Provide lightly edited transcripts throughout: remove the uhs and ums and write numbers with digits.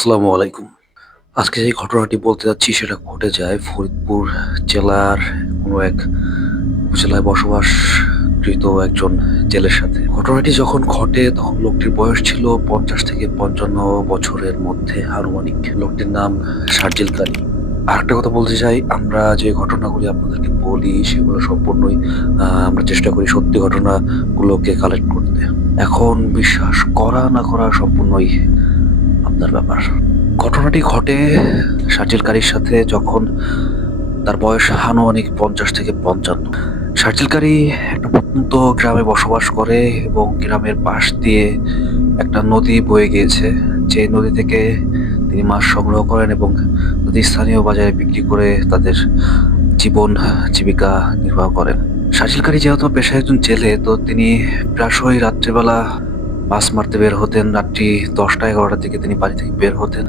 আসসালামু আলাইকুম। আজকে যে ঘটনাটি বলতে যাচ্ছি সেটা ঘটে যায় ফরিদপুর জেলার কোনো এক উপজেলায় বসবাসকৃত একজন জেলের সাথে। ঘটনাটি যখন ঘটে তখন লোকটির বয়স ছিল ৫০ থেকে ৫৫ বছরের মধ্যে আনুমানিক। লোকটির নাম শারজিল কারী। আরেকটা কথা বলতে চাই, আমরা যে ঘটনাগুলি আপনাদেরকে বলি সেগুলো সম্পূর্ণই আমরা চেষ্টা করি সত্যি ঘটনাগুলোকে কালেক্ট করতে। এখন বিশ্বাস করা না করা সম্পূর্ণই আপনার ব্যাপার। ঘটনাটি ঘটে শার্জিল কারীর সাথে যখন তার বয়স আনুমানিক ৫০ থেকে ৫৫। শার্জিল কারী একটা প্রত্যন্ত গ্রামে বসবাস করে এবং গ্রামের পাশ দিয়ে একটা নদী বয়ে গিয়েছে। যে নদী থেকে তিনি মাছ সংগ্রহ করেন এবং নদী স্থানীয় বাজারে বিক্রি করে তাদের জীবিকা নির্বাহ করেন। শার্জিল কারী যেহেতু পেশায় একজন জেলে, তো তিনি প্রায়শই রাত্রিবেলা মাছ মারতে বের হতেন। রাত্রি ১০টা-১১টার দিকে তিনি বাড়ি থেকে বের হতেন।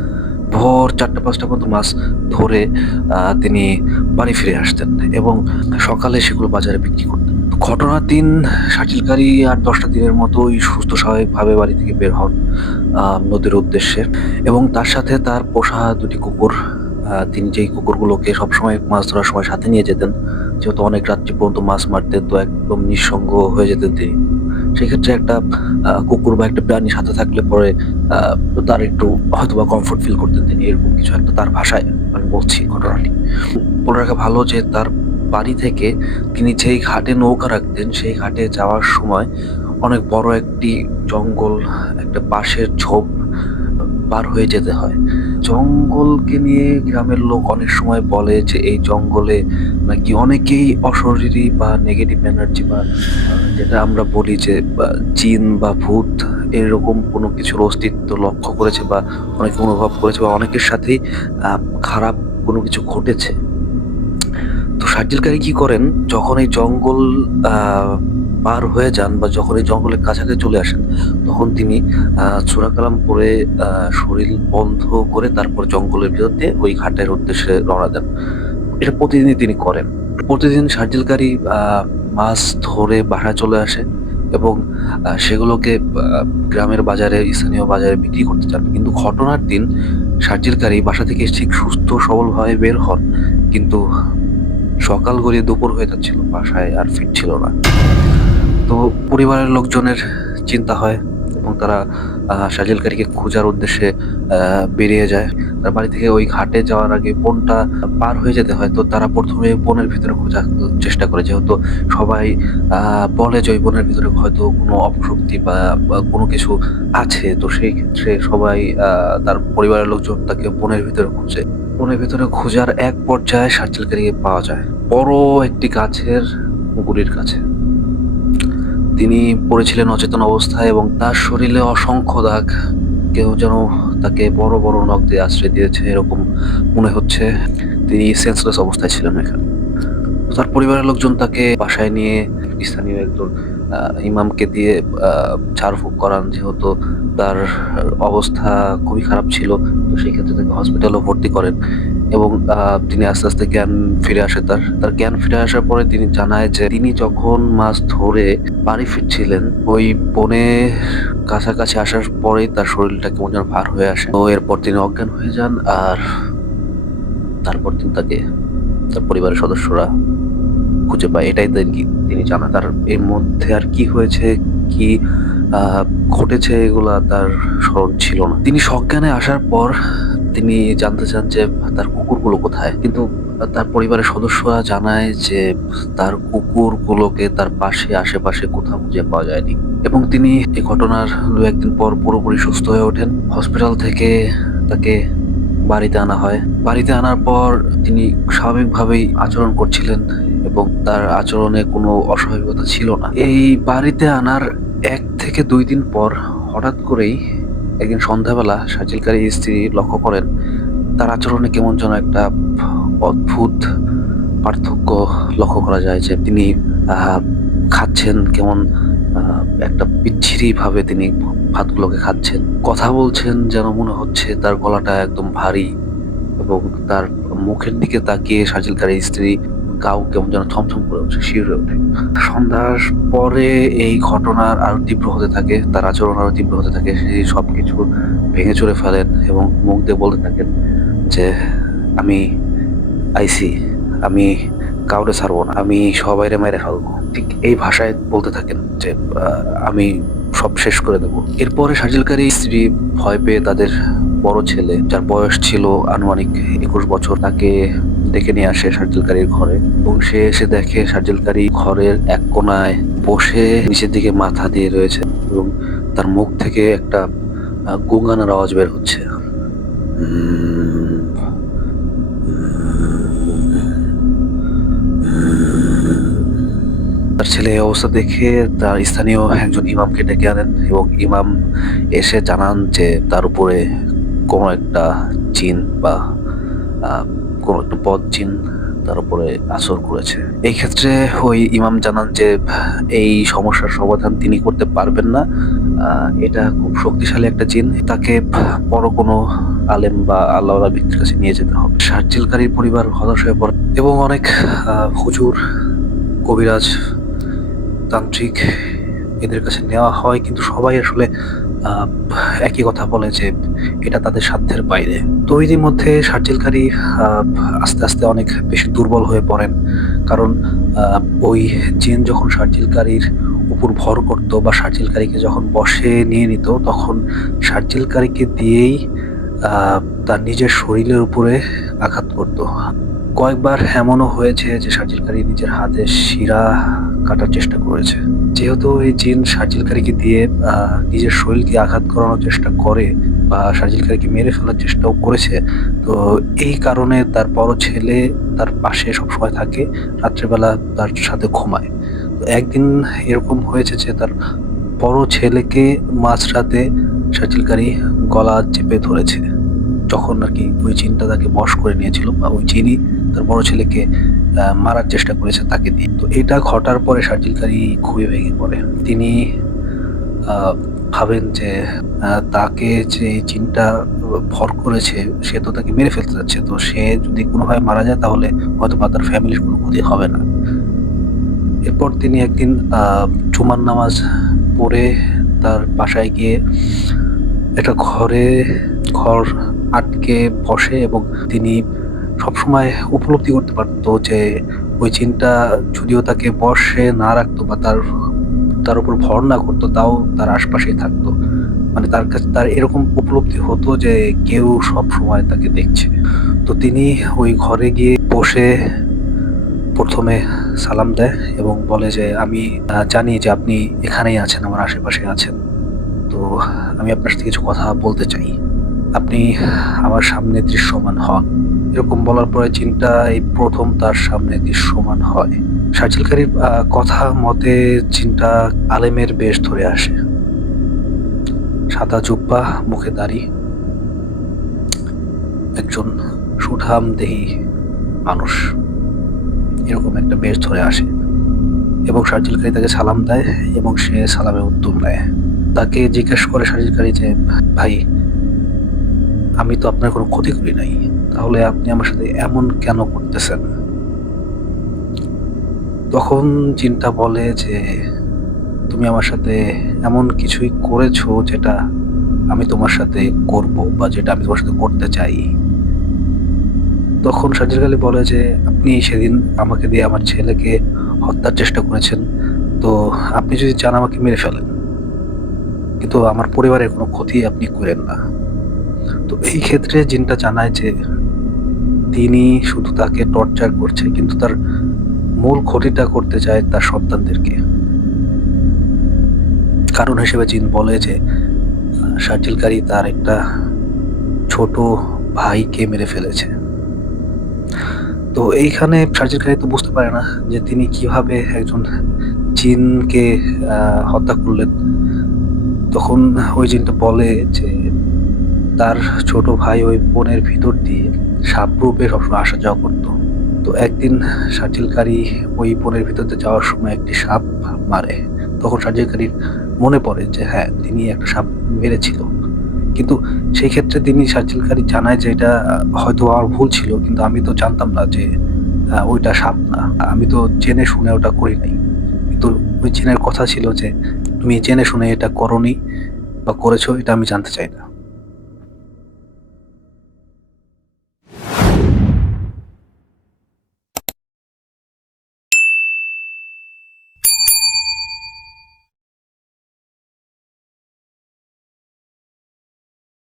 ভোর ৪টা-৫টা পর্যন্ত মাছ ধরে তিনি বাড়ি ফিরে আসতেন এবং সকালে সেগুলো বাজারে বিক্রি করতেন। ঘটনার দিন শার্জিল কারী ৮-১০টা দিনের মতোই সুস্থ স্বাভাবিকভাবে বাড়ি থেকে বের হন নদীর উদ্দেশ্যে এবং তার সাথে তার পোষা ২টি কুকুর। তিনি যেই কুকুরগুলোকে সবসময় মাছ ধরার সময় সাথে নিয়ে যেতেন। যেহেতু অনেক রাত্রি পর্যন্ত মাছ মারতেন, তো একদম নিঃসঙ্গ হয়ে যেতেন তিনি। সেক্ষেত্রে একটা কুকুর বা একটা প্রাণী সাথে থাকলে পরে তার একটু হয়তোবা কমফোর্ট ফিল করতেন তিনি, এরকম কিছু একটা তার ভাষায় আমি বলছি ঘটনাটি। বলে রাখা ভালো যে তার বাড়ি থেকে তিনি যেই ঘাটে নৌকা রাখতেন সেই ঘাটে যাওয়ার সময় অনেক বড় একটি জঙ্গল, একটা বাঁশের ঝোপ পার হয়ে যেতে হয়। জঙ্গলকে নিয়ে গ্রামের লোক অনেক সময় বলে যে এই জঙ্গলে নাকি অনেকেই অশরীরী বা নেগেটিভ এনার্জি বা যেটা আমরা বলি যে জিন বা ভূত এরকম কোনো কিছুর অস্তিত্ব লক্ষ্য করেছে বা অনেকে অনুভব করেছে বা অনেকের সাথেই খারাপ কোনো কিছু ঘটেছে। তো শার্জিল কারী কি করেন, যখন এই জঙ্গল পার হয়ে যান বা যখন এই জঙ্গলের কাছাকাছি চলে আসেন, তখন তিনি সূরা কালাম পড়ে শরীর বন্ধ করে তারপর জঙ্গলের ভিতর দিয়ে ওই ঘাটের উদ্দেশ্যে রওনা দেন। এটা প্রতিদিনই তিনি করেন। প্রতিদিন শার্জিল কারী মাছ ধরে বাসায় চলে আসে এবং সেগুলোকে গ্রামের বাজারে, স্থানীয় বাজারে বিক্রি করতে চান। কিন্তু ঘটনার দিন শার্জিল কারী বাসা থেকে ঠিক সুস্থ সবলভাবে বের হন। কিন্তু সকাল গড়িয়ে দুপুর হয়ে যাচ্ছিল, বাসায় আর ফিরছিল না। তো পরিবারের লোকজনের চিন্তা হয় এবং তারা শার্জিল কারীকে খোঁজার উদ্দেশ্যে বেরিয়ে যায়। তার বাড়ি থেকে ওই ঘাটে যাওয়ার আগে বনটা পার হয়ে যেতে হয়। তো তারা ১ম এ বনের ভিতরে খোঁজার চেষ্টা করে। যেহেতু সবাই বলে যে ওই বনের ভিতরে হয়তো কোনো অপশক্তি বা কোনো কিছু আছে। তো সেই ক্ষেত্রে সবাই তার পরিবারের লোকজন তাকে বনের ভিতরে খোঁজে। বনের ভিতরে খোঁজার এক পর্যায়ে শার্জিল কারীকে পাওয়া যায় বড় একটি গাছের গুড়ির কাছে। তিনি পড়েছিলেন অচেতন অবস্থায় এবং তার শরীরে অসংখ্য দাগ। কেউ যেন তাকে বড় বড় নখ দিয়ে আছড়ে দিয়েছে এরকম মনে হচ্ছে। তিনি সেন্সলেস অবস্থায় ছিলেন এখানে। তো তার পরিবারের লোকজন তাকে বাসায় নিয়ে স্থানীয় একজন ইমামকে দিয়ে ঝাড়ফুঁক করান, যেহেতু তার অবস্থা খুবই খারাপ ছিল। তো সেই ক্ষেত্রে তাকে হসপিটালেও ভর্তি করেন এবং তিনি আস্তে আস্তে জ্ঞান ফিরে আসে তার। তার জ্ঞান ফিরে আসার পরে তিনি জানায় যে তিনি যখন মাছ ধরে বাড়ি ফিরছিলেন, ওই বনের কাছাকাছি আসার পরেই তার শরীরটা কেমন যেন ভার হয়ে আসে। তো এরপর তিনি অজ্ঞান হয়ে যান আর তারপর দিন তাকে তার পরিবারের সদস্যরা খুঁজে পায়। এটাই তিনি জানা। তার এর মধ্যে আর কি হয়েছে, কি আহ ঘটেছে এগুলা তার স্মরণ ছিল না। তিনি সজ্ঞানে আসার পর তিনি জানতে চান যে তার কুকুরগুলো কোথায়, কিন্তু তার পরিবারের সদস্যরা জানায় যে তার কুকুরগুলোকে তার আশেপাশে কোথাও খুঁজে পাওয়া যায়নি এবং তিনি এই ঘটনার ২-১ দিন পর পুরোপুরি সুস্থ হয়ে ওঠেন। হসপিটাল থেকে তাকে বাড়িতে আনা হয়। বাড়িতে আনার পর তিনি স্বাভাবিকভাবেই আচরণ করছিলেন এবং তার আচরণে কোনো অস্বাভাবিকতা ছিল না। এই বাড়িতে আনার ১ থেকে ২ দিন পর হঠাৎ করেই একদিন সন্ধ্যাবেলা শার্জিল কারীর স্ত্রী লক্ষ্য করেন তার আচরণে কেমন যেন একটা অদ্ভুত পার্থক্য লক্ষ্য করা যায় যে তিনি আহ খাচ্ছেন কেমন একটা বিচ্ছিরি ভাবে তিনি ভাতগুলোকে খাচ্ছেন। কথা বলছেন যেন মনে হচ্ছে তার গলাটা একদম ভারী এবং তার মুখের দিকে তাকিয়ে শার্জিল কারীর স্ত্রী গাও কেমন যেন থমথম করে ওঠে, শিউরে ওঠে। সন্ধ্যার পরে এই ঘটনার আরো তীব্র হতে থাকে, তার আচরণ আরো তীব্র হতে থাকে। সে সবকিছু ভেঙে চুরে ফেলেন এবং মুখ দিয়ে বলতে থাকেন যে আমি আইছি, আমি কাউরে ছাড়বো না, আমি সবাইরে মেরে ফেলবো। ঠিক এই ভাষায় বলতে থাকেন যে আমি সব শেষ করে দেবো। এরপরে শার্জিলকারী স্ত্রী ভয় পেয়ে তাদের বড় ছেলে, যার বয়স ছিল আনুমানিক 21 বছর, তাকে ডেকে নিয়ে আসে শার্জিলকারীর ঘরে এবং সে এসে দেখে শার্জিলকারী ঘরের এক কোনায় বসে নিচের দিকে মাথা দিয়ে রয়েছে এবং তার মুখ থেকে একটা গুনগানোর আওয়াজ বের হচ্ছে। তার ছেলে এই অবস্থা দেখে তার স্থানীয় একজন ইমামকে ডেকে আনেন এবং ইমাম এসে জানান যে তার উপরে কোনো একটা জিন বা কোনো একটা বদ জিন তার উপরে আসর করেছে। এই ক্ষেত্রে ওই ইমাম জানান যে এই সমস্যার সমাধান তিনি করতে পারবেন না, এটা খুব শক্তিশালী একটা জিন, তাকে বড় কোনো আলেম বা আল্লাহওয়ালা ব্যক্তির কাছে নিয়ে যেতে হবে। শার্জিলকারীর পরিবার হতাশ হয়ে পড়ে এবং অনেক হুজুর, কবিরাজ, তান্ত্রিক এদের কাছে নেওয়া হয়, কিন্তু সবাই আসলে একই কথা বলে যে এটা তাদের সাধ্যের বাইরে। তো ইতিমধ্যে শার্জিলকারী আস্তে আস্তে অনেক বেশি দুর্বল হয়ে পড়েন, কারণ ওই জিন যখন শার্জিলকারীর উপর ভর করতো বা শার্জিলকারীকে যখন বশে নিয়ে নিত, তখন শার্জিলকারীকে দিয়েই তার নিজের শরীরের উপরে আঘাত করত। কয়েকবার এমনও হয়েছে যে শার্জিলকারী নিজের হাতে শিরা কাটার চেষ্টা করেছে। যেহেতু এই জিন শার্জিলকারীকে দিয়ে নিজের শরীরকে আঘাত করানোর চেষ্টা করে বা শার্জিলকারীকে মেরে ফেলার চেষ্টাও করেছে, তো এই কারণে তার বড় ছেলে তার পাশে সবসময় থাকে, রাত্রেবেলা তার সাথে ঘুমায়। তো একদিন এরকম হয়েছে যে তার বড় ছেলেকে মাঝরাতে শার্জিলকারী গলা চেপে ধরেছে, যখন আর কি ওই জিনটা তাকে বশ করে নিয়েছিল বা ওই জিনই তার বড় ছেলেকে মারার চেষ্টা করেছে তাকে দিয়ে। তো এটা ঘটার পরে শার্জিলকারী খুবই ভেঙে পড়ে। তিনি ভাবেন যে তাকে যে জিনটা ভর করেছে সে তো তাকে মেরে ফেলতে যাচ্ছে, তো সে যদি কোনোভাবে মারা যায় তাহলে হয়তো বা তার ফ্যামিলির কোনো ক্ষতি হবে না। এরপর তিনি একদিন জুমার নামাজ পড়ে তার বাসায় গিয়ে একটা ঘর আটকে বসে এবং তিনি সবসময় উপলব্ধি করতে পারতো যে ওই জিনটা যদিও তাকে বশে না রাখতো বা তার উপর ভর না করতো, তাও তার আশপাশেই থাকতো। মানে তার কাছে তার এরকম উপলব্ধি হতো যে কেউ সব সময় তাকে দেখছে। তো তিনি ওই ঘরে গিয়ে বসে প্রথমে সালাম দেয় এবং বলে যে আমি জানি যে আপনি এখানেই আছেন, আমার আশেপাশে আছেন, তো আমি আপনার সাথে কিছু কথা বলতে চাই, আপনি আমার সামনে দৃশ্যমান হন। এরকম বলার পরে জিনটা এই প্রথম তার সামনে দৃশ্যমান হয়। শার্জিলকারীর কথা মতে জিনটা আলেমের বেশ ধরে আসে, সাদা জুব্বা, মুখে দাড়ি, একজন সুঠাম দেহী মানুষ, এরকম একটা বেশ ধরে আসে এবং শার্জিলকারী তাকে সালাম দেয় এবং সে সালামে উত্তর দেয়। তাকে জিজ্ঞেস করে শার্জিলকারী যে ভাই, আমি তো আপনার কোনো ক্ষতি করি নাই, তাহলে আপনি আমার সাথে এমন কেন করতেছেন? তখন জিনটা বলে যে তুমি আমার সাথে এমন কিছুই করেছো যেটা আমি তোমার সাথে করব বা যেটা আমি তোমার সাথে করতে চাই। তখন শার্জিলকারী বলে যে আপনি সেদিন আমাকে দিয়ে আমার ছেলেকে হত্যার চেষ্টা করেছেন, তো আপনি যদি চান আমাকে মেরে ফেলেন, কিন্তু আমার পরিবারের কোনো ক্ষতি আপনি করেন না। তো এই ক্ষেত্রে জিনটা জানায় যে তিনি শুধু তাকে টর্চার করছে, কিন্তু তার মূল ক্ষতিটা করতে চায় তার সন্তানদেরকে। কারণ হিসেবে জিন বলে যে শার্জিলকারী তার একটা ছোট ভাইকে মেরে ফেলেছে। তো এইখানে শার্জিলকারী তো বুঝতে পারে না যে তিনি কিভাবে একজন জিনকে হত্যা করলেন। তখন ওই জিনটা বলে যে তার ছোট ভাই ওই বনের ভিতর দিয়ে সাপরূপে সবসময় আসা যাওয়া করতো। তো একদিন শার্জিলকারী ওই বনের ভিতরে যাওয়ার সময় একটি সাপ মারে। তখন শার্জিলকারীর মনে পড়ে যে হ্যাঁ, তিনি একটা সাপ মেরেছিল, কিন্তু সেই ক্ষেত্রে তিনি শার্জিলকারী জানায় যে এটা হয়তো আমার ভুল ছিল, কিন্তু আমি তো জানতাম না যে ওইটা সাপ না। আমি তো জেনে শুনে ওটা করি নাই। কিন্তু ওই জিনের কথা ছিল যে তুমি জেনে শুনে এটা করোনি বা করেছো, এটা আমি জানতে চাই না।